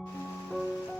Música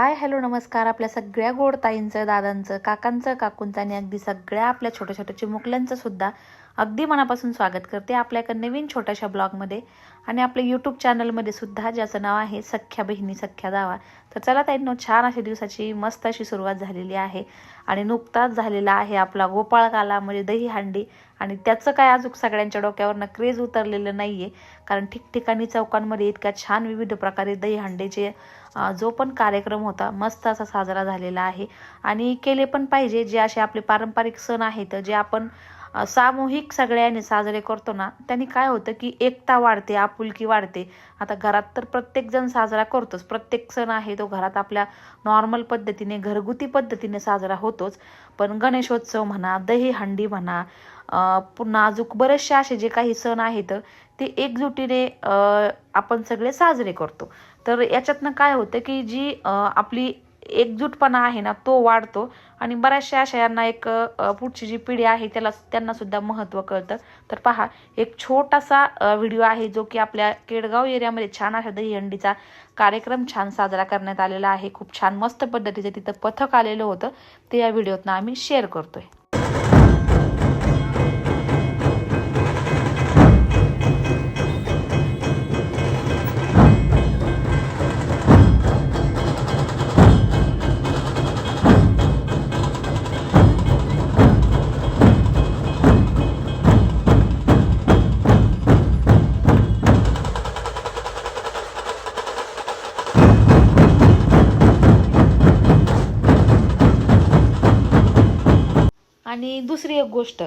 hi hello नमस्कार. आपल्या सगळ्या गोड ताईंचं दादांचं काकांचं काकूंचं आणि अगदी सगळ्या आपल्या छोट्या छोट्या चिमुकल्यांचं सुद्धा अगदी मनापासून स्वागत करते आपल्या एका नवीन छोट्याशा ब्लॉगमध्ये आणि आपल्या यूट्यूब चॅनलमध्ये सुद्धा ज्याचं नाव आहे सख्या बहिणी सख्या दावा. तर चला ताईंनो छान अशा दिवसाची मस्त अशी सुरुवात झालेली आहे आणि नुकताच झालेला आहे आपला गोपाळकाला म्हणजे दही हांडी आणि त्याचं काय अजून सगळ्यांच्या डोक्यावरनं क्रेज उतरलेलं नाही आहे कारण ठिकठिकाणी चौकांमध्ये इतक्या छान विविध प्रकारे दहीहंडीचे अ, जो पण कार्यक्रम होता मस्त असा साजरा झालेला आहे. आणि केले पण पाहिजे जे असे आपले पारंपरिक सण आहेत जे आपण सामूहिक सगळ्यांनी साजरे करतो ना त्यांनी काय होतं की एकता वाढते आपुलकी वाढते. आता घरात तर प्रत्येकजण साजरा करतोच. प्रत्येक सण आहे तो घरात आपल्या नॉर्मल पद्धतीने घरगुती पद्धतीने साजरा होतोच. पण गणेशोत्सव म्हणा दहीहंडी म्हणा पुन्हा अजून बरेचसे असे जे काही सण आहेत ते एकजुटीने आपण सगळे साजरे करतो. तर याच्यातनं काय होतं की जी आपली एकजूटपणा आहे ना तो वाढतो. आणि बऱ्याचशा अशा यांना एक पुढची जी पिढी आहे त्याला त्यांना सुद्धा महत्त्व कळतं. तर पहा एक छोटासा व्हिडिओ आहे जो की आपल्या केडगाव एरियामध्ये छान अशा दहीहंडीचा कार्यक्रम छान साजरा करण्यात आलेला आहे. खूप छान मस्त पद्धतीचं तिथं पथक आलेलं होतं. ते या व्हिडिओतनं आम्ही शेअर करतोय. आणि दुसरी एक गोष्ट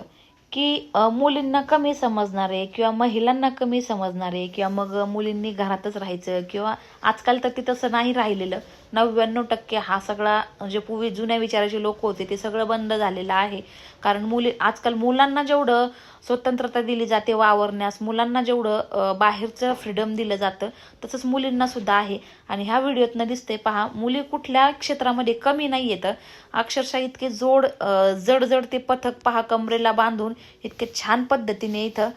की मुलींना कमी समजणारे किंवा महिलांना कमी समजणारे किंवा मग मुलींनी घरातच राहायचं किंवा आजकाल तर ते तसं नाही राहिलेलं. नव्याण्णव टक्के हा सगळा जे पूर्वी जुन्या विचाराचे लोक होते ते सगळं बंद झालेलं आहे. कारण मुली आजकाल मुलांना जेवढं स्वतंत्रता दिली जाते वावरण्यास मुलांना जेवढं बाहेरचं फ्रीडम दिलं जातं तसंच मुलींना सुद्धा आहे. आणि ह्या व्हिडिओतनं दिसते पहा मुली कुठल्या क्षेत्रामध्ये कमी नाही येतं अक्षरशः इतके जोड जड जड ते पथक पहा कमरेला बांधून इतके छान पद्धतीने इथं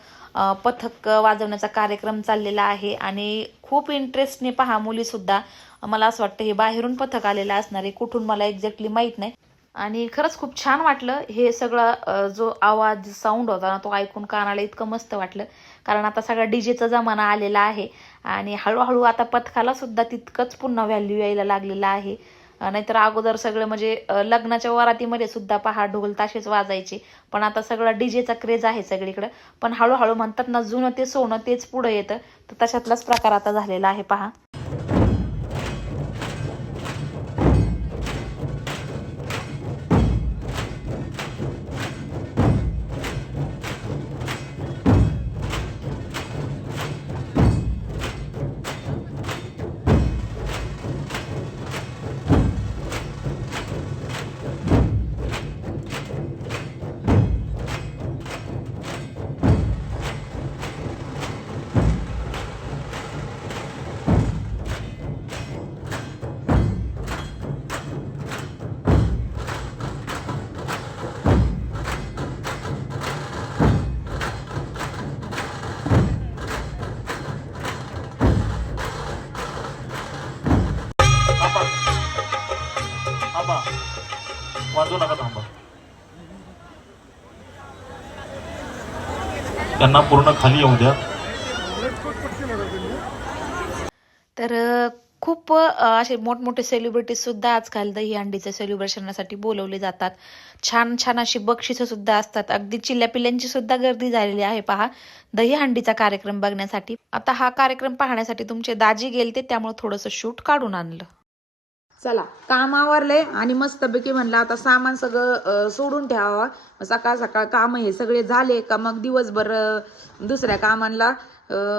पथक वाजवण्याचा कार्यक्रम चाललेला आहे. आणि खूप इंटरेस्टने पहा मुलीसुद्धा मला असं वाटतं हे बाहेरून पथक आलेलं असणार आहे. कुठून मला एक्झॅक्टली माहीत नाही. आणि खरंच खूप छान वाटलं हे सगळं जो आवाज साऊंड होता ना तो ऐकून कानाला इतकं मस्त वाटलं. कारण आता सगळा डीजेचा जमाना आलेला आहे. आणि हळूहळू आता पथकाला सुद्धा तितकंच पुन्हा व्हॅल्यू यायला लागलेलं आहे. नाहीतर अगोदर सगळं म्हणजे लग्नाच्या वरातीमध्ये सुद्धा पहा ढोल ताशेच वाजायचे. पण आता सगळा डीजेचा क्रेज आहे सगळीकडं. पण हळूहळू म्हणतात ना जुनं ते सोनं तेच पुढं येतं. तर तशातलाच प्रकार आता झालेला आहे पहा. त्यांना पूर्ण खाली येऊ द्या. तर खूप असे मोठमोठे सेलिब्रिटीज सुद्धा आजकाल दहीहंडीच्या सेलिब्रेशनसाठी बोलवले जातात. छान छान अशी बक्षिसं सुद्धा असतात. अगदी चिल्ल्या पिल्ल्यांची सुद्धा गर्दी झालेली आहे पहा दहीहंडीचा कार्यक्रम बघण्यासाठी. आता हा कार्यक्रम पाहण्यासाठी तुमचे दाजी गेलते त्यामुळे थोडंसं शूट काढून आणलं. चला. काम आवरले आणि मस्तपैकी म्हणलं आता सामान सगळं सोडून ठेवावा. सकाळ सकाळ काम हे सगळे झाले का मग दिवसभर दुसऱ्या कामांना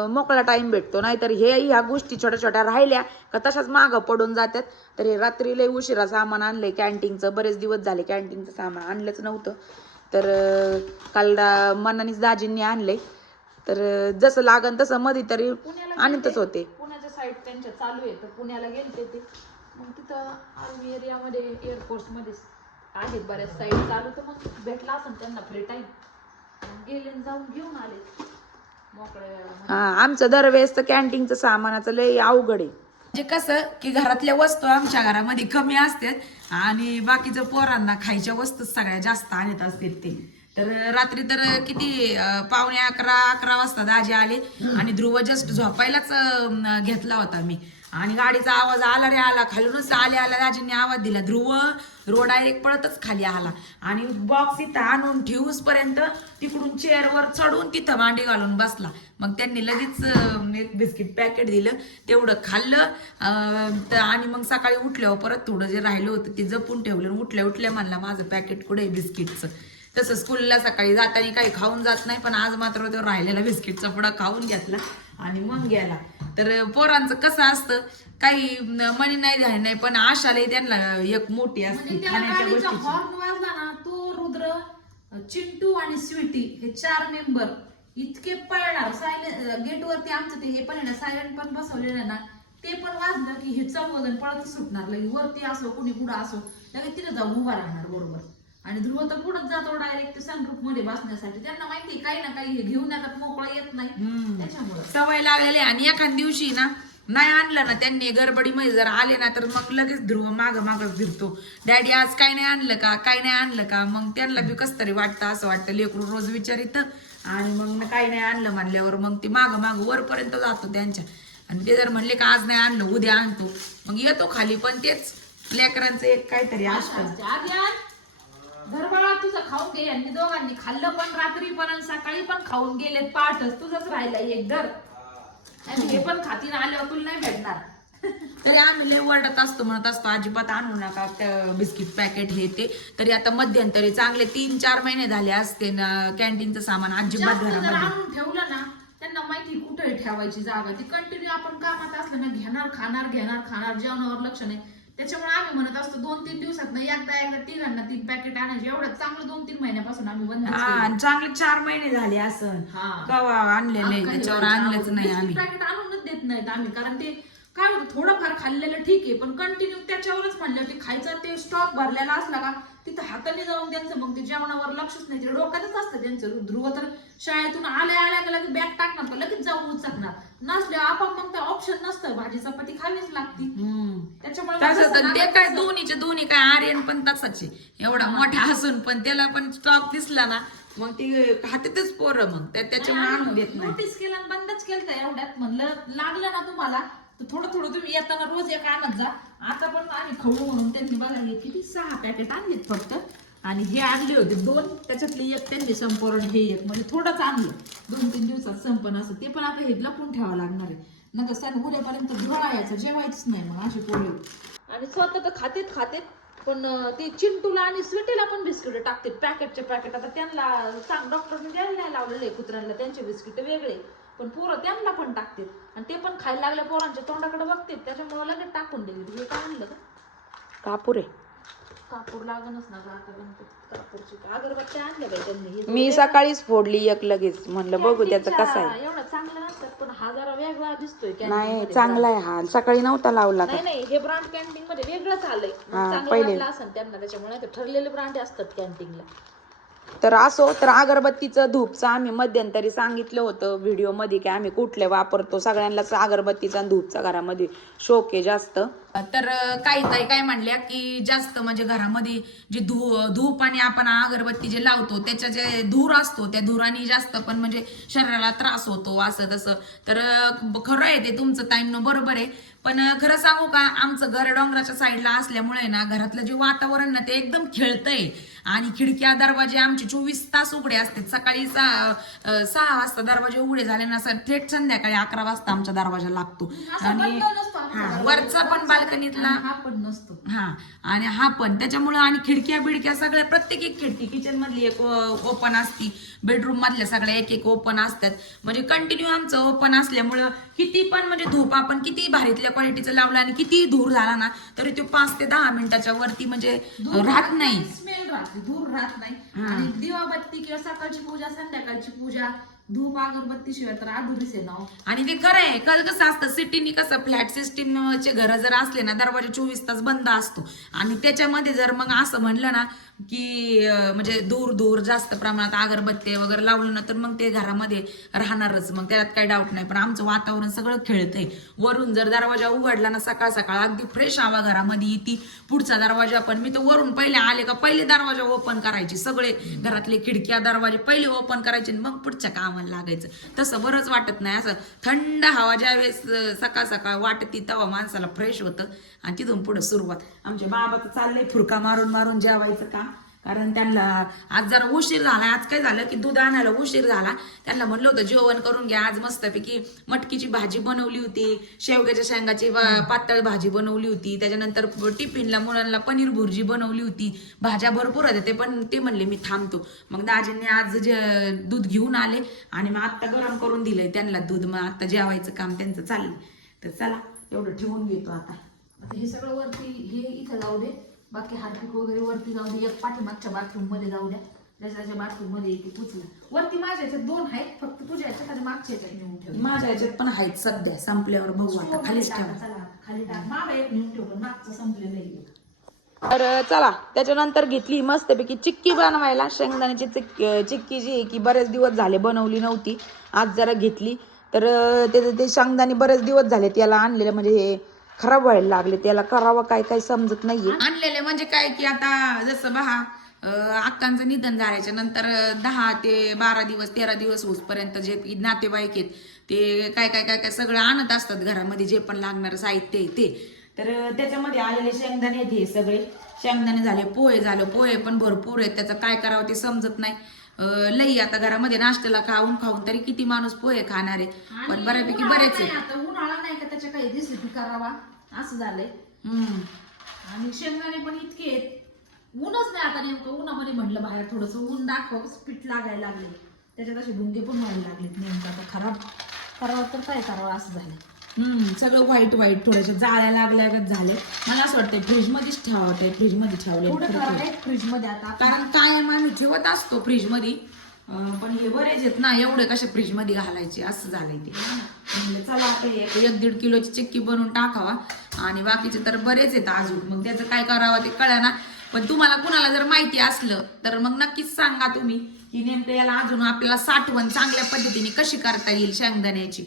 मोकळा टाइम भेटतो. नाहीतर हे ह्या गोष्टी छोट्या छोट्या राहिल्या का तशाच मागं पडून जातात. तर हे रात्री लय उशिरा सामान आणलंय. कॅन्टीनचं बरेच दिवस झाले कॅन्टीनचं सामान आणलंच नव्हतं. तर काल मनानीच दाजींनी आणलंय. तर जसं लागन तसं मध्ये तरी आणतच होते. पुण्याच्या साईड त्यांच्या चालू आहे. तर पुण्याला गेलते ते. मग तिथं आर्मी एरियामध्ये एअरफोर्समध्ये आहेत बऱ्याच साईड चालू. तर मग भेटला असेल त्यांना फ्री टाईम गेले आणि जाऊन घेऊन आले. मोकळे. हा आमचं दरवेळेस तर कॅन्टीनचं सामानाचं लय अवघड आहे. म्हणजे कसं की घरातल्या वस्तू आमच्या घरामध्ये कमी असतात आणि बाकीचं पोरांना खायच्या वस्तूच सगळ्या जास्त आणत असतात ते. तर रात्री तर किती पावणे अकरा अकरा वाजता दाजी आले आणि ध्रुव जस्ट झोपायलाच घेतला होता मी. आणि गाडीचा आवाज आला रे आला खालूनच आले आला. दाजींनी आवाज दिला ध्रुव रोड डायरेक्ट पळतच खाली आला. आणि बॉक्स इथं आणून ठेवूस पर्यंत तिकडून चेअरवर चढून तिथं मांडी घालून बसला. मग त्यांनी लगेच एक बिस्किट पॅकेट दिलं तेवढं खाल्लं आणि मग सकाळी उठल्यावर परत थोडं जे राहिलं होतं ते जपून ठेवलं. आणि उठल्या उठल्या म्हणला माझं पॅकेट कुठे आहे बिस्किटचं तसं स्कूलला सकाळी जाताना काही खाऊन जात नाही पण आज मात्र तो राहिलेला बिस्किटचा पुडा खाऊन घेतला. आणि मग गेला. तर पोरांचं कसं असतं काही मनी नाही झाली नाही पण आशालाही त्यांना एक मोठी असते म्हणजे खाण्याच्या गोष्टी हॉर्न वाजला ना तो रुद्र चिंटू आणि स्वीटी हे चार मेंबर इतके पळणार. सायलेंट गेट वरती आमचं ते हे पण आहे ना सायलेंट पण बसवलेलं ना ते पण वाजलं की हे चौघजण पळत सुटणार. लगे वरती असो कुणी पुढं असो लगेच तिथे जाऊन उभा राहणार बरोबर. आणि ध्रुव तर पुढे जातो डायरेक्ट सनरूफमध्ये बसण्यासाठी. त्यांना माहिती काही ना काही हे घेऊन येतात मोकळा येत नाही. त्याच्यामुळे. सवय लागलेली आहे. आणि एखाद दिवशी ना नाही आणलं ना त्यांनी गडबडीमध्ये जर आले ना तर मग लगेच ध्रुव माग मागच फिरतो. डॅडी आज काय नाही आणलं का? काय नाही आणलं का? मग त्यांना बी कस तरी वाटतं असं वाटतं. लेकरू रोज विचारित. आणि मग काय नाही आणलं म्हणल्यावर मग ते माग माग वरपर्यंत जातो त्यांच्या. आणि ते जर म्हणले का आज नाही आणलं उद्या आणतो. मग येतो खाली पण तेच लेकरांचं एक काहीतरी असतं. आधी आण. घरबाळा तुझं खाऊन घे यांनी दोघांनी खाल्लं पण रात्री पण आणि सकाळी पण खाऊन गेले पाठच तुझंच राहिला एक धर आणि हे पण खातीन आल्यावर तुला नाही भेटणार. तरी आम्ही लय ओरडत असतो म्हणत असतो अजिबात आणू नका बिस्किट पॅकेट हे ते. तरी आता मध्यंतरी चांगले तीन चार महिने झाले असते ना कॅन्टीनचं सामान अजिबात घरामध्ये. आणून ठेवलं ना त्यांना माहिती कुठे ठेवायची जागा. ती कंटिन्यू आपण कामात असलं ना घेणार खाणार घेणार खाणार जेवणावर लक्ष नाही. त्याच्यामुळे आम्ही म्हणत असतो दोन तीन दिवसात ना एकदा एकदा तिघांना तीन पॅकेट आणायचे. एवढं चांगलं दोन तीन महिन्यापासून आम्ही बंद हा आणि चांगले चार महिने झाले असं हा. कवा आणलेले त्याच्यावर आणलंच नाही आम्ही. पॅकेट आणूनच देत नाहीत आम्ही कारण ते काय होतं थोडंफार खाल्लेलं ठीक आहे पण कंटिन्यू त्याच्यावरच म्हणलं ते खायचं ते स्टॉक भरलेला असला का तिथं हाताने जाऊन त्यांचं मग ते जेवणावर लक्षच नाही ते डोक्यातच असतं त्यांचं. ध्रुव तर शाळेतून आल्या आल्या का लगेच बॅग टाकणार का लगेच जाऊन उचकणार. नसल्या आपण मग ते ऑप्शन नसतं भाजी चपाती खावीच लागती. त्याच्यामुळे तसं तर ते काय. दोन्हीचे दोन्ही काय आर्यन पण तसाच. एवढा मोठा असून पण त्याला पण स्टॉक दिसला ना मग ती हातातच पोरं मग. त्या- त्याच्यामुळे आणून देत नाही. नोटीस केलं आणि बंदच केलं एवढ्यात. म्हणलं लागलं ना तुम्हाला तर थोडं थोडं तुम्ही येताना रोज एक आणत जा. आता पण आम्ही खाऊ म्हणून त्यांनी बघा हे किती सहा पॅकेट आणलेत फक्त. आणि हे आणले होते दोन. त्याच्यातले एक त्यांनी संपूर्ण हे एक. म्हणजे थोडंच आणलं. दोन तीन दिवसात संपन्न असं. ते पण आता हे लपून ठेवावं लागणार आहे. नका सण उद्यापर्यंत धुळा यायचा जेवायच नाही मग असे पोळे आणि स्वतः तर खातेत खातेत पण ते चिंटूला आणि स्वीटीला पण बिस्किट टाकतात पॅकेटचे पॅकेट. आता त्यांना सांग डॉक्टरने द्यायला नाही लावलेले कुत्र्यांना त्यांचे बिस्किट वेगळे पण पोरं त्यांना पण टाकतात. आणि ते पण खायला लागल्या पोरांच्या तोंडाकडे बघतात त्याच्यामुळे लगेच टाकून दिले हे काय आणलं का कापूर आहे. कापूर लागणच ना गं आता गणपतीत कापूरची अगरबत्त्या आणल्या बाई त्यांनी. हे मी सकाळीच फोडली एक लगेच. म्हणलं बघू त्याचं कसं आहे. एवढा चांगला नसतात पण हा जरा वेगळा दिसतोय canteen नाही मध्ये चांगला आहे हा. सकाळी नव्हता लावला नाही नाही हे ब्रँड कॅन्टीन मध्ये वेगळंच आलंय. हा, चांगलं पहिले. वाटलं असेल त्यांना त्याच्यामुळे ते ठरलेले ब्रँड असतात कॅन्टीनला. तर असो तर अगरबत्तीचं धूपचं आम्ही मध्यंतरी सांगितलं होतं व्हिडिओमध्ये की आम्ही कुठले वापरतो. सगळ्यांनाच अगरबत्तीचा आणि धूपचा घरामध्ये शोक आहे जास्त तर काही ताई काय म्हणल्या की जास्त म्हणजे घरामध्ये जे धू धूप आणि आपण अगरबत्ती जे लावतो त्याच्या जे धूर असतो त्या धुराने जास्त पण म्हणजे शरीराला त्रास होतो असं तसं. तर खरं आहे ते तुमचं ताईंनो बरोबर आहे. पण खरं सांगू का आमचं घर डोंगराच्या साईडला असल्यामुळे ना घरातलं जे वातावरण ना ते एकदम खेळतंय. आणि खिडक्या दरवाजे आमचे चोवीस तास उघडे असतात. सकाळी सहा सहा वाजता दरवाजे उघडे झाले ना थेट संध्याकाळी अकरा वाजता आमचा दरवाजा लागतो. आणि वरचा पण बाल्कनी बाल्कनीतला हा पण नसतो. हा आणि हा पण. त्याच्यामुळं आणि खिडक्या बिडक्या सगळ्या प्रत्येक एक खिडकी. किचन मधली एक ओपन असती. बेडरूम मधल्या सगळ्या एक एक ओपन असतात. म्हणजे कंटिन्यू आमचं ओपन असल्यामुळं किती पण म्हणजे धूप आपण किती भारीतल्या क्वालिटीचं लावलं आणि किती धूर झाला ना तरी तो पाच ते दहा मिनिटाच्या वरती म्हणजे राहत नाही. स्मेल राहते धूर राहत नाही. आणि दिवाबत्ती किंवा सकाळची पूजा संध्याकाळची पूजा धूप अगरबत्ती शिवाय तर अधुरीच आहे ना हो. आणि ते खरं आहे कसं कसं असतं सिटीनी कसं फ्लॅट सिस्टीमचे घर जर असले ना दरवाजे चोवीस तास बंद असतो आणि त्याच्यामध्ये जर मग असं म्हणलं ना की म्हणजे दूर दूर जास्त प्रमाणात अगरबत्ती वगैरे लावलं ना तर मग ते घरामध्ये राहणारच. मग त्यात काही डाऊट नाही. पण आमचं वातावरण सगळं खेळतंय. वरून जर दरवाजा उघडला ना सकाळ सकाळ अगदी फ्रेश हवा घरामध्ये येते. पुढचा दरवाजा पण मी तर वरून पहिले आले का पहिले दरवाजा ओपन करायचे. सगळे घरातले खिडक्या दरवाजे पहिले ओपन करायचे आणि मग पुढच्या कामाला लागायचं. तसं बरंच वाटत नाही असं. थंड हवा ज्यावेळेस सकाळ सकाळ वाटती तेव्हा माणसाला फ्रेश होतं. आणि तिथून पुढे सुरुवात. आमच्या बाबाचं चालले फुरका मारून मारून जेवायचं काम. कारण त्यांना आज जरा उशीर झाला आज काय झालं की दूध आणायला उशीर झाला. त्यांना म्हणलं होतं जेवण करून घ्या आज मस्तपैकी मटकीची भाजी बनवली होती. शेवग्याच्या शेंगाची पातळ भाजी बनवली होती. त्याच्यानंतर टिफिनला मुलांना पनीर भुर्जी बनवली होती. भाज्या भरपूर होत्या ते पण ते म्हणले मी थांबतो. मग दाजींनी आज जे दूध घेऊन आले आणि मग आत्ता गरम करून दिलंय त्यांना दूध. मग आत्ता जेवायचं काम त्यांचं चाललंय. तर चला एवढं ठेवून घेतो आता. आता हे सगळं वरती हे इथं जाऊ दे. बाकी हार्पिक वगैरे वरती जाऊ दे एक पाठीमागच्या बाथरूममध्ये जाऊ द्या. त्याच्या बाथरूममध्ये येते पुचला वरती माझ्या याच्यात दोन आहेत फक्त तुझ्या याच्यात आणि मागच्या याच्यात नेऊन ठेव माझ्या याच्यात पण आहेत सध्या संपल्यावर बघू आता. खालीच ठेवा. चला खाली टाक. मागा एक नेऊन ठेव पण मागचं संपलेलं आहे. तर चला त्याच्यानंतर घेतली मस्तपैकी चिक्की बनवायला. शेंगदाण्याची चिक्की चिक्की जी आहे की बरेच दिवस झाले बनवली नव्हती आज जरा घेतली. तर ते ते शेंगदाणे बरेच दिवस झाले त्याला आणलेले म्हणजे हे खराब व्हायला लागले. त्याला करावं काय काय समजत नाहीये. आणलेले म्हणजे काय की आता जसं बहा अक्कांचं निधन झाल्याच्यानंतर दहा ते बारा दिवस तेरा दिवस होसपर्यंत जे नातेवाईक आहेत ते काय काय काय काय सगळं आणत असतात घरामध्ये जे पण लागणारं साहित्य आहे ते. तर त्याच्यामध्ये आलेले शेंगदाणे आहेत हे सगळे. शेंगदाणे झाले पोहे झाले पोहे पण भरपूर आहेत. त्याचं काय करावं ते समजत नाही. लई आता घरामध्ये नाश्त्याला खाऊन खाऊन तरी किती माणूस पोहे खाणार. आहे पण बऱ्यापैकी बरेच आहे आता उन्हाळा नाही का त्याच्या काही रेसिपी करावा? असं झालंय. हम्म. आणि शेंगदाणे पण इतके आहेत. ऊनच नाही आता नेमकं. उन्हामध्ये म्हटलं बाहेर थोडस ऊन दाखव पीठ लागायला लागले. त्याच्यात असे भुंगे पण व्हायला लागलेत नेमकं आता खराब. करावं तर काय करावं असं झालं हम्म सगळं व्हाईट व्हाईट थोड्याशा जाळ्या लागल्यागत झाले. मला असं वाटतं फ्रीज मध्येच ठेवावं ते फ्रीजमध्ये ठेवले थोडं करावं फ्रीजमध्ये आता. कारण कायम आम्ही ठेवत असतो फ्रीजमध्ये पण हे बरेच आहेत ना एवढे कसे फ्रीजमध्ये घालायचे असं झालंय ते. चला आता एक दीड किलोची चिक्की बनवून टाकावा. आणि बाकीचे तर बरेच आहेत अजून. मग त्याचं काय करावं ते कळना. पण तुम्हाला कुणाला जर माहिती असलं तर मग नक्कीच सांगा तुम्ही. की नेमकं याला अजून आपल्याला साठवण चांगल्या पद्धतीने कशी करता येईल शेंगदाण्याची.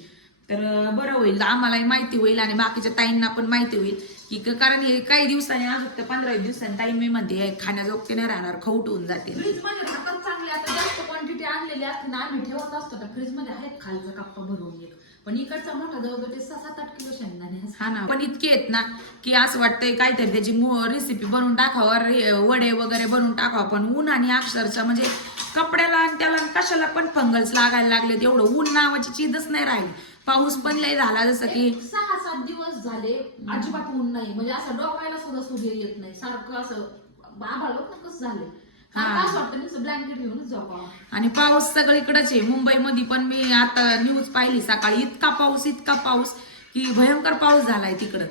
तर बरं होईल. आम्हालाही माहिती होईल आणि बाकीच्या ताईंना पण माहिती होईल. की कारण हे काही दिवसांनी अजून तर पंधरा दिवसांनी ताई मी म्हणते खाण्याजोगते नाही राहणार खवट होऊन जाते. फ्रीजमध्ये राहतात चांगले आता जास्त क्वांटिटी आणलेली असते ना आम्ही ठेवत असतो तर फ्रीजमध्ये आहेत खालचा कप्पा भरून एक. पण इकडचा मोठा जवळजवळ ते सहा सात आठ किलो शेंगदाणे असतात. हा ना पण इतके आहेत ना की असं वाटतंय काहीतरी त्याची रेसिपी बनवून टाकावं वडे वगैरे बनवून टाकावं. पण ऊन आणि अक्षरशः म्हणजे कपड्याला आणि त्याला कशाला पण फंगल्स लागायला लागले एवढं ऊन नावाची चीजच नाही राहिली. पाऊस पण लय झाला जसं की. एक सहा सात दिवस झाले अजिबात ऊन नाही. म्हणजे असं डोकायला सुद्धा सूर्य येत नाही. सारखं असं आभाळ बघ ना कसं झालंय? सारखं असं वाटतं नुसतं ब्लँकेट घेऊनच झोपावं आणि पाऊस सगळीकडेच आहे. मुंबईमध्ये पण मी आता न्यूज पाहिली सकाळी इतका पाऊस इतका पाऊस की भयंकर पाऊस झालाय तिकडं.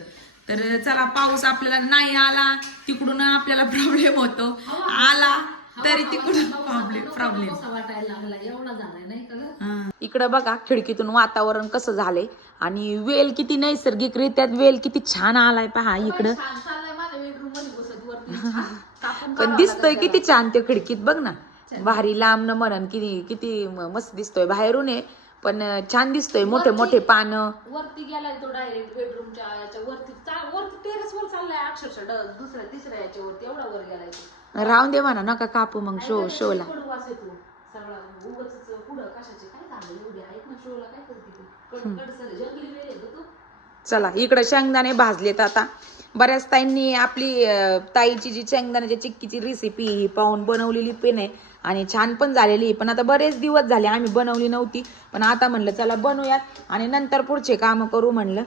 तर चला पाऊस आपल्याला नाही आला तिकडून आपल्याला प्रॉब्लेम होतो. आला तरी तिकडून प्रॉब्लेम प्रॉब्लेम वाटायला लागला. एवढा झालाय नाही का गं? इकडं बघा खिडकीतून वातावरण कसं झालंय. आणि वेल किती नैसर्गिकरित्या वेल किती छान आलाय पहा इकडं. पण दिसतोय किती छान ते खिडकीत बघ ना. भारी लांब न म्हणन किती किती मस्त दिसतोय. बाहेरून आहे पण छान दिसतोय. मोठे मोठे पानं. वरती गेलाय तो डायरेक्ट बेडरूमच्या वरती. चा- वरती टेरेस वर चाललाय अक्षरशः दुसऱ्या तिसऱ्या याच्या वरती. एवढा वर गेलाय. राहून दे म्हणा नका कापू मग शो शोला. सगळा उगाच पुढं कशाचे? काय झालं? एवढे आहेत ना शोला काय करते ते? कड कडसर जंगली वेल येतो तो. चला इकडे शेंगदाणे भाजलेत आता. बऱ्याच ताईंनी आपली अं, ताईची जी शेंगदाण्याच्या चिक्कीची रेसिपी ही पाहून बनवलेली पण आहे आणि छान पण झालेली आहे. पण आता बरेच दिवस झाले आम्ही बनवली नव्हती. पण आता म्हणलं चला बनवूयात आणि नंतर पुढचे कामं करू म्हणलं.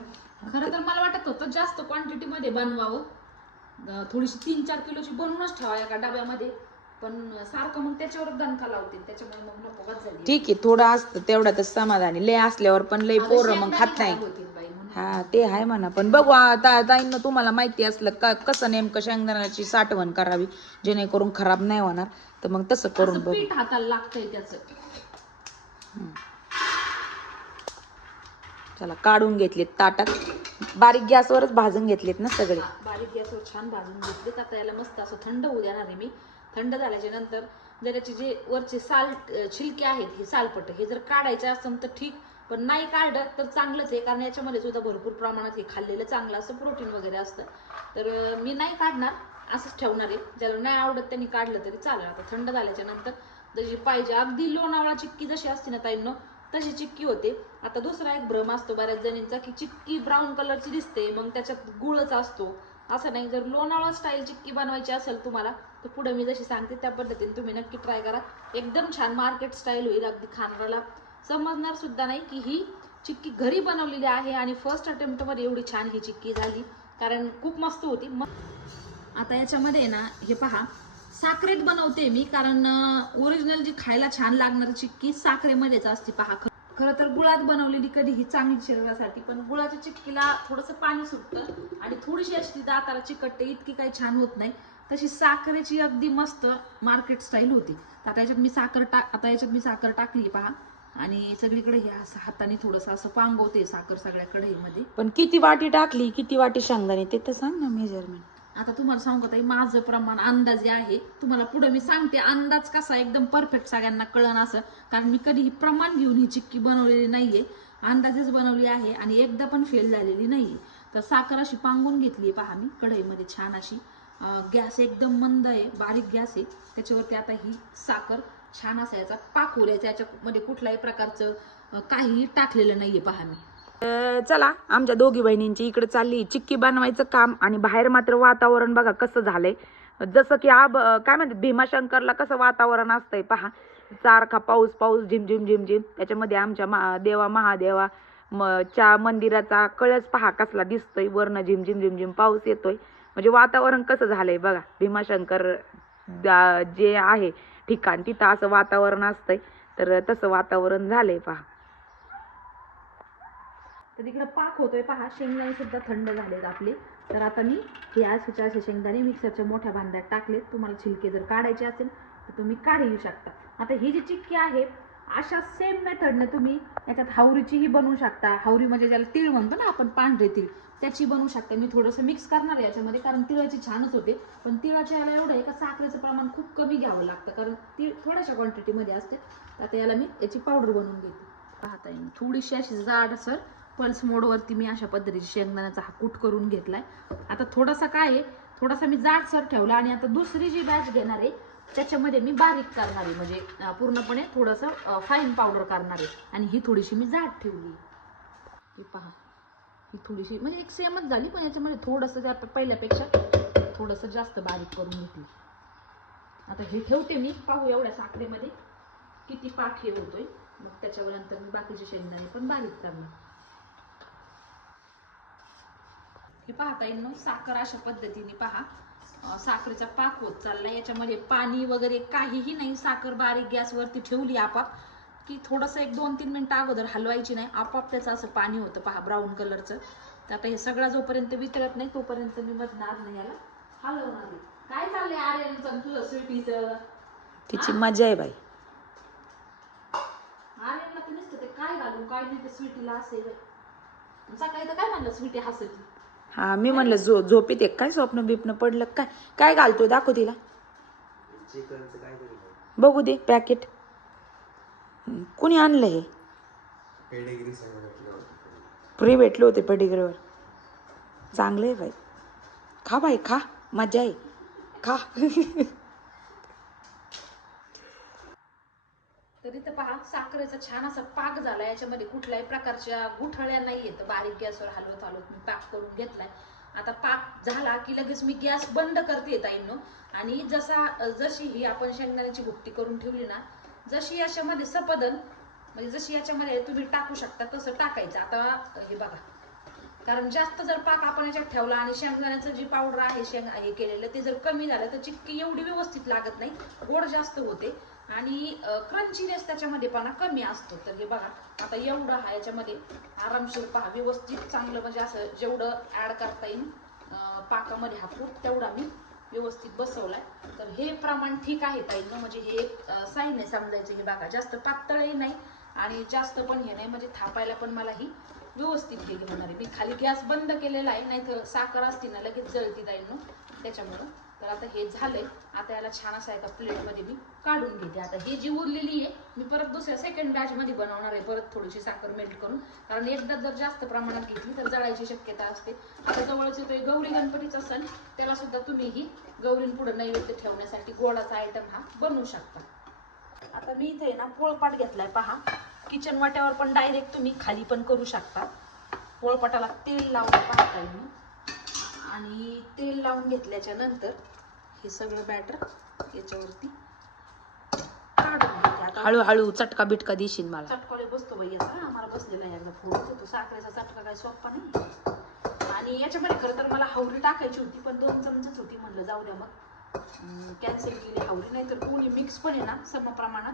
खरं तर मला वाटत होतं जास्त क्वांटिटी मध्ये बनवावं. अं, थोडीशी तीन चार किलोची बनवूनच ठेवा एका डब्यामध्ये. पण सारखं मग त्याच्यावर दणका त्याच्यामुळे मग झाली. ठीक आहे थोडं असतं तेवढ्यातच समाधानी. लय असल्यावर पण लय पोरं मग खात नाही. हा ते आहे म्हणा. पण बघू आता ताईंना तुम्हाला माहिती असलं का कसं नेमकं शेंगदाण्याची साठवण करावी जेणेकरून खराब नाही होणार तर मग तसं करून बघू. पीठ हाताला लागतंय त्याचं. चला काढून घेतलेत ताटात. बारीक गॅसवरच भाजून घेतलेत ना सगळे. बारीक गॅसवर छान भाजून घेतलेत. आता याला मस्त असं थंड होऊ देणार आहे मी. थंड झाल्याच्यानंतर जर याची जे वरचे साल छिलके आहेत हे सालपट हे जर काढायचे असेल तर ठीक पण नाही काढलं तर चांगलंच आहे कारण याच्यामध्ये सुद्धा भरपूर प्रमाणात हे खाल्लेलं चांगलं असं प्रोटीन वगैरे असतं. तर मी नाही काढणार असंच ठेवणार आहे. ज्याला नाही आवडत त्यांनी काढलं तरी चालेल. आता थंड झाल्याच्यानंतर जशी पाहिजे अगदी लोणावळा चिक्की जशी असते ना ताईंनो तशी चिक्की होते. आता दुसरा एक भ्रम असतो बऱ्याच जणींचा की चिक्की ब्राऊन कलरची दिसते मग त्याच्यात गुळच असतो. असं नाही. जर लोणावळा स्टाईल चिक्की बनवायची असेल तुम्हाला तर पुढे मी जशी सांगते त्या पद्धतीने तुम्ही नक्की ट्राय करा. एकदम छान मार्केट स्टाईल होईल अगदी खाणाऱ्याला. समजणार सुद्धा नाही की ही चिक्की घरी बनवलेली आहे आणि फर्स्ट अटेम्प्टमध्ये एवढी छान ही चिक्की झाली. कारण खूप मस्त होती. मग आता याच्यामध्ये ना हे पहा. साखरेत बनवते मी कारण ओरिजिनल जी खायला छान लागणारी चिक्की साखरेमध्येच असते. पहा खरं तर गुळात बनवलेली कधी ही चांगली शरीरासाठी पण गुळाच्या चिक्कीला थोडंसं पाणी सुटतं आणि थोडीशी अशी ती दाताला चिकटते इतकी काही छान होत नाही. तशी साखरेची अगदी मस्त मार्केट स्टाईल होती. आता याच्यात मी साखर टाक आता याच्यात मी साखर टाकली पहा. आणि सगळीकडे हे असं हाताने थोडंसं असं पांगवते साखर सगळ्या कढईमध्ये. पण किती वाटी टाकली किती वाटी शेंगदाणे ते तर सांग ना मेजरमेंट. आता तुम्हाला सांगू ताई माझं प्रमाण अंदाजे आहे. तुम्हाला पुढे मी सांगते अंदाज कसा एकदम परफेक्ट सगळ्यांना कळण असं. कारण मी कधीही प्रमाण घेऊन ही चिक्की बनवलेली नाहीये. अंदाजेच बनवली आहे आणि एकदा पण फेल झालेली नाहीये. तर साखर अशी पांगून घेतली पहा मी कढईमध्ये छान अशी गॅस एकदम मंद आहे बारीक गॅस आहे. त्याच्यावरती आता ही साखर छान असा याचा पाक होऱ्याचा याच्यामध्ये कुठल्याही प्रकारचं काहीही टाकलेलं नाहीये पहा मी. चला आमच्या दोघी बहिणींची इकडे चालली. चिक्की बनवायचं काम आणि बाहेर मात्र वातावरण बघा कसं झालंय. जसं की आब काय म्हणतात भीमाशंकरला कसं वातावरण असतंय पहा. सारखा पाऊस पाऊस झिम झिम झिम झिम. त्याच्यामध्ये आमच्या मा देवा महादेवा म च्या मंदिराचा कळस पहा कसला दिसतोय. वरनं झिम झिम झिम झिम पाऊस येतोय. म्हणजे वातावरण कसं झालंय बघा. भीमाशंकर दा- जे आहे ठिकाण तिथं असं वातावरण असतंय. तर तसं वातावरण झालंय पहा. तर तिकडं पाक होतोय पहा. शेंगदाणे सुद्धा थंड झालेत आपले. तर आता मी हे असेच्या असे शेंगदाणे मिक्सरच्या मोठ्या भांड्यात टाकलेत. तुम्हाला छिलके जर काढायचे असेल तर तुम्ही काढू येऊ शकता. आता ही जी चिक्की आहे अशा सेम मेथडने तुम्ही याच्यात हावरीचीही बनवू शकता. हावरी म्हणजे ज्याला तीळ म्हणतो ना आपण पांढरे तीळ. त्याची बनवू शकता. मी थोडंसं मिक्स करणार आहे याच्यामध्ये कारण तिळाची छानच होते. पण तिळाच्या याला एवढं आहे का साखरेचं प्रमाण खूप कमी घ्यावं लागतं. कारण तीळ थोड्याशा क्वांटिटीमध्ये असते. तर आता याला मी याची पावडर बनवून घेते. पाहता येईल. थोडीशी अशी जाड सर पल्स मोडवरती मी अशा पद्धतीने शेंगदाण्याचा हा कूट करून घेतलाय. आता थोडासा काय आहे थोडासा मी जाड सर ठेवला आणि आता दुसरी जी बॅच घेणार आहे त्याच्यामध्ये मी बारीक करणार आहे. म्हणजे पूर्णपणे थोडंसं फाईन पावडर करणार आहे. आणि ही थोडीशी मी जाड ठेवली ही पहा. ही थोडीशी म्हणजे एक सेमच झाली पण याच्यामध्ये थोडंसं त्यात पहिल्यापेक्षा थोडंसं जास्त बारीक करून घेतली. आता हे ठेवते मी. पाहू एवढ्या साखरेमध्ये किती पाक हे होतोय. मग त्याच्यावर नंतर मी बाकीचे शेंगदाणे पण बारीक करणार. हे पाहता येईल ना साखर अशा पद्धतीने पहा. साखरेचा पाक होत चाललाय. याच्यामध्ये पाणी वगैरे काहीही नाही. साखर बारीक गॅसवरती ठेवली आपाप की थोडंसं एक दोन तीन मिनिटं अगोदर हलवायची नाही. आपाप त्याचं असं पाणी होतं पहा ब्राऊन कलरचं तर आता हे सगळा जोपर्यंत वितरत नाही तोपर्यंत मी मधणार नाही याला. हलवणार. काय चाललंय आर्यनचं? तुझं स्वीटीचं? तिची मजा आहे बाई. आर्यनला तर नुसतं ते काय घालून? काय नाही ते स्वीटीला असेल. सकाळी तर काय म्हणलं? स्वीटी हसती हा मी म्हणलं झो झोपीत एक काय स्वप्न बिप्न पडलं काय? काय घालतोय? दाखव तिला. बघू दे पॅकेट कुणी आणलं हे? फ्री भेटले होते पेडिग्रीवर चांगलं आहे बाई. खा बाई खा. मजा आहे. खा तर इथं पहा छान असा पाक झाला याच्यामध्ये कुठल्याही प्रकारच्या गुठळ्या नाही आहेत बारीक गॅसवर हलवत हलवत मी पाक करून घेतलाय. आता पाक झाला की लगेच मी गॅस बंद करते ताईंनो. आणि जसा जशी ही आपण शेंगदाण्याची भुकटी करून ठेवली ना जशी याच्यामध्ये सपदन म्हणजे जशी याच्यामध्ये तुम्ही टाकू शकता तसं टाकायचं. आता हे बघा. कारण जास्त जर पाक आपण याच्यात ठेवला आणि शेंगदाण्याचं जे पावडर आहे शेंग हे केलेलं ते जर कमी झालं तर चिक्की एवढी व्यवस्थित लागत नाही. गोड जास्त होते. आणि क्रंचीनेस त्याच्यामध्ये पण कमी असतो. तर हे बघा आता एवढं हा याच्यामध्ये. आरामशीर पहा व्यवस्थित चांगलं म्हणजे असं जेवढं ॲड करता येईल पाकामध्ये हा फ्रूट तेवढा मी व्यवस्थित बसवलाय. तर हे प्रमाण ठीक आहे ताईंनो म्हणजे हे एक साईन आहे समजायचं हे बघा. जास्त पातळही नाही आणि जास्त पण हे नाही. म्हणजे थापायला पण मला ही व्यवस्थित हे घेणार आहे. मी खाली गॅस बंद केलेला आहे नाही तर साखर असती ना लगेच जळती ताईंनो त्याच्यामुळं तर आता हे झालंय. आता याला छान असा एका प्लेटमध्ये मी काढून घेते. आता ही जी उरलेली आहे मी परत दुसऱ्या सेकंड बॅचमध्ये बनवणार आहे. परत थोडीशी साखर मेल्ट करून. कारण एकदा जर जास्त प्रमाणात घेतली तर जळायची शक्यता असते. आता जवळच येतोय गौरी गणपतीचा सण. त्याला सुद्धा तुम्ही ही गौरींपुढे नैवेद्य ठेवण्यासाठी गोडाचा आयटम हा बनवू शकता. आता मी इथे ना पोळपाट घेतलाय. पहा. किचन वाट्यावर पण डायरेक्ट तुम्ही खाली पण करू शकता. पोळपाटाला तेल लावून पाहता येईल आणि तेल लावून घेतल्याच्या नंतर हे सगळं बॅटर याच्यावरती काढून घेते. आता हळूहळू चटका बिटका देशील मला. चटकाळे बसतो बाई याचा. आम्हाला बसलेला आहे एकदा फोडत होतो साखरेचा चटका काय सोपा नाही. आणि याच्यामध्ये खरं तर मला हावरी टाकायची होती पण दोन चमचच होती म्हणलं. जाऊ द्या मग. कॅन्सल केली हावरी. नाही तर दोन्ही मिक्स पण आहे ना सम प्रमाणात.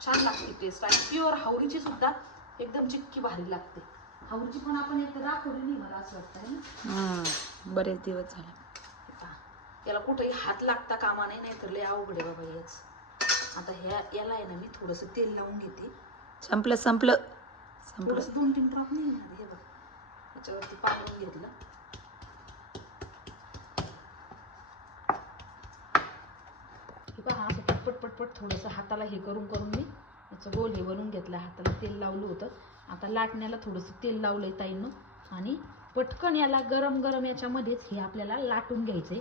छान लागते टेस्ट आणि प्युअर हावरीची सुद्धा एकदम चिक्की भारी लागते. हावरीची पण आपण एक दाखवली नाही मला असं वाटतं है ना बरेच दिवस झाले. पहा. याला कुठेही हात लागता कामा नाही नाही तर लय अवघड आहे बाबा याच. आता ह्या याला आहे ना मी थोडंसं तेल लावून घेते. संपलं संपलं. संपलं. थोडस दोन तीन ड्रॉप नाही येणार हे बघ. याच्यावरती पाडून घेतलं. हे पहा असं पटपट पटपट थोडंसं हाताला हे करून करून मी याचं गोल हे बनवून घेतलं हाताला तेल लावलं होतं. आता लाटण्याला थोडंसं तेल लावलंय ताईनं. आणि पटकन याला गरम गरम याच्यामध्येच हे आपल्याला लाटून घ्यायचंय.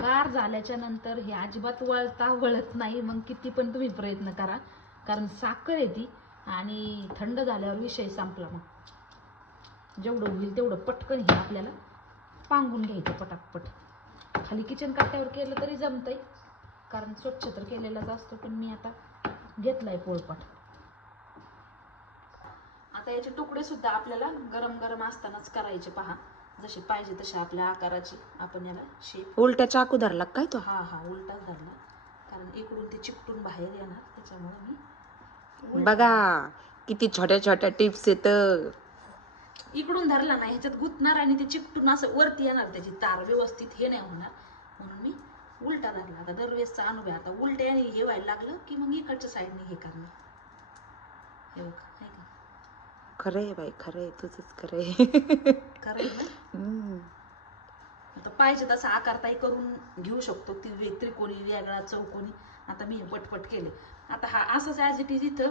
गार झाल्याच्यानंतर हे अजिबात वळता वळत नाही मग किती पण तुम्ही प्रयत्न करा. कारण साखर आहे ती आणि थंड झाल्यावर विषय संपला मग. जेवढं होईल तेवढं पटकन हे आपल्याला पांगून घ्यायचं पटापट. खाली किचन काट्यावर केलं तरी जमतंय. कारण स्वच्छ तर केलेलाच असतो पण मी आता घेतलाय पोळपाट. आता याचे तुकडे सुद्धा आपल्याला गरम गरम असतानाच करायचे पहा. जसे पाहिजे तसे आपल्या आकाराची आपण याला शेप उलट्या चाकू धरला काय तो? हा हा उलटाच धरला कारण इकडून ते चिकटून बाहेर येणार त्याच्यामुळे मी बघा किती छोट्या छोट्या टिप्स येत. इकडून धरला नाही ह्याच्यात गुंतणार आणि ते चिकटून असं वरती येणार त्याची तार व्यवस्थित हे नाही होणार. म्हणून मी उलटा धरला. आता दरवेळेसचा अनुभव. आता उलट्याने हे व्हायला लागलं की मग इकडच्या साईडने हे करणार. हे बघ का खरंय बाई खरंय तुझंच खरंय करायचं ना? हम्म. आता पाहिजे तसा आकार ताई करून घेऊ शकतो ती वे- त्रिकोणी वेगळा चौकोनी. आता मी हे पटपट केले. आता हा असाच ॲज इट इज इथं.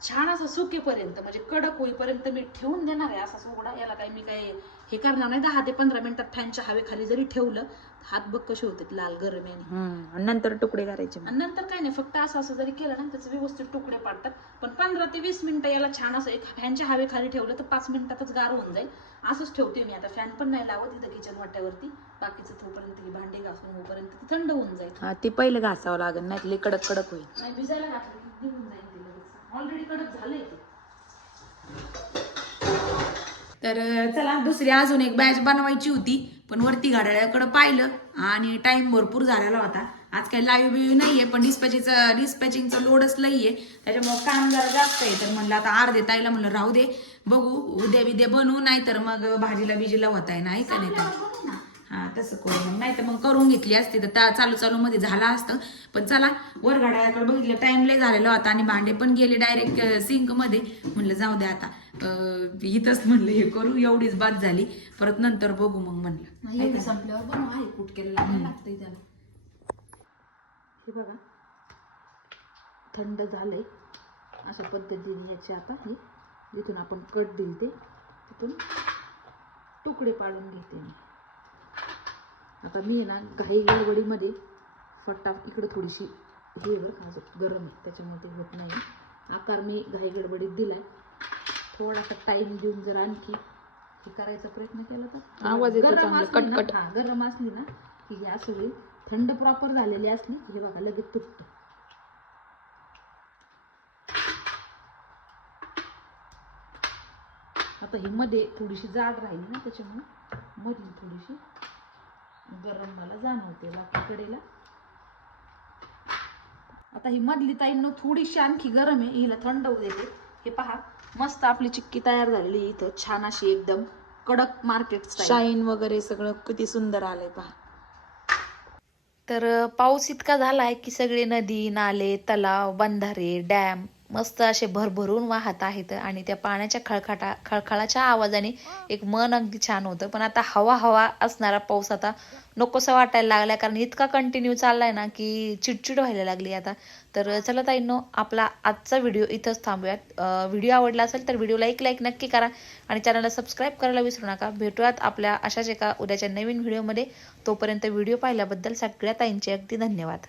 छान असं सुकेपर्यंत म्हणजे कडक होईपर्यंत मी ठेवून देणार आहे असाच उघडा याला काही मी काय हे करणार नाही. दहा ते पंधरा मिनिटात फॅनच्या हवेखाली जरी ठेवलं हात बघ कसे होते लाल गरम याने. हम्म. आणि नंतर तुकडे करायचे. आणि नंतर काय नाही फक्त असं असं जरी केलं ना त्याचे व्यवस्थित तुकडे पाडतात. पण पंधरा ते वीस मिनिटं याला छान असं एक फॅनच्या हवेखाली ठेवलं तर पाच मिनिटातच गार होऊन जाईल. असंच ठेवते मी. आता फॅन पण नाही लावत इथं किचन वाट्यावरती. बाकीचं तोपर्यंत ही भांडी घासून होईपर्यंत ती थंड होऊन जाईल. हा ते पहिले घासावं लागेल नाही कडक कडक होईल. नाही भिजायला घातलं की निघून जाईल. ऑलरेडी कडक झालंय ते. तर चला दुसरी अजून एक बॅच बनवायची होती पण वरती घड्याळ्याकडे पाहिलं आणि टाइम भरपूर झालेला होता. आज काही लाईव्ह बिव्ह नाहीये पण डिस्पॅचिंगचं डिस्पॅचिंगचं लोडच नाहीये त्याच्यामुळे काम जरा जास्त आहे. तर म्हणलं आता अर्धे ताईला म्हणलं राहू दे बघू उद्या बिद्या बनवू नाही तर मग भाजीला बिजीला होता आहे नाही का नाही तर? हा तसं करू मग नाही तर मग करून घेतली असती तर त्या चालू चालू मध्ये झालं असतं. पण चला वर घड्याळाकडे बघितलं टाइम लय झालेला होता आणि भांडे पण गेले डायरेक्ट सिंकमध्ये. म्हणलं जाऊ द्या आता. इथंच म्हणलं हे करू एवढीच बाद झाली. परत नंतर बघू मग म्हणलं. संपल्यावर बनव आहे कुट केलेला लागतंय त्याला. हे बघा. थंड झालंय. अशा पद्धतीने याचे आता हे जिथून आपण कट दिल ते तिथून तुकडे पाडून घेते मी. आता मी ना घाई गडबडीमध्ये फट्टा इकडं थोडीशी हे बरं का गरम आहे त्याच्यामुळे ते होत नाही. आकार मी घाई गडबडीत दिलाय. थोडासा टाइम देऊन जर आणखी हे करायचा प्रयत्न केला तर. आवाज गरम असली ना- कटकट. हा गरम असली ना की ही असं होईल थंड प्रॉपर झालेली असली की हे बघा लगेच तुटतं. आता ही मध्ये थोडीशी जाड राहिली ना त्याच्यामुळे मधली थोडीशी गरम मला जाणवते बाकी कडेला आता ही मधली ताईंनो थोडीशी आणखी गरम आहे हिला थंड होऊ देते. हे पहा मस्त आपली चिक्की तयार झालेली इथं छान अशी एकदम कडक मार्केट स्टाईल शाईन वगैरे सगळं किती सुंदर आलंय पहा. तर पाऊस इतका झालाय की सगळे नदी नाले तलाव बंधारे डॅम मस्त असे भरभरून वाहत आहेत आणि त्या पाण्याच्या खळखटा खळखळाच्या आवाजाने एक मन अगदी छान होतं. पण आता हवा हवा असणारा पाऊस आता नकोसा वाटायला लागला कारण इतका कंटिन्यू चाललाय ना की चिडचिड व्हायला लागली आता. तर चला ताईंनो आपला आजचा व्हिडिओ इथंच थांबूयात. व्हिडिओ आवडला असेल तर व्हिडिओला एक लाईक नक्की करा. आणि चॅनलला सबस्क्राईब करायला विसरू नका. भेटूयात आपल्या अशाच एका उद्याच्या नवीन व्हिडिओमध्ये तोपर्यंत व्हिडिओ पाहिल्याबद्दल सगळ्या ताईंचे अगदी धन्यवाद.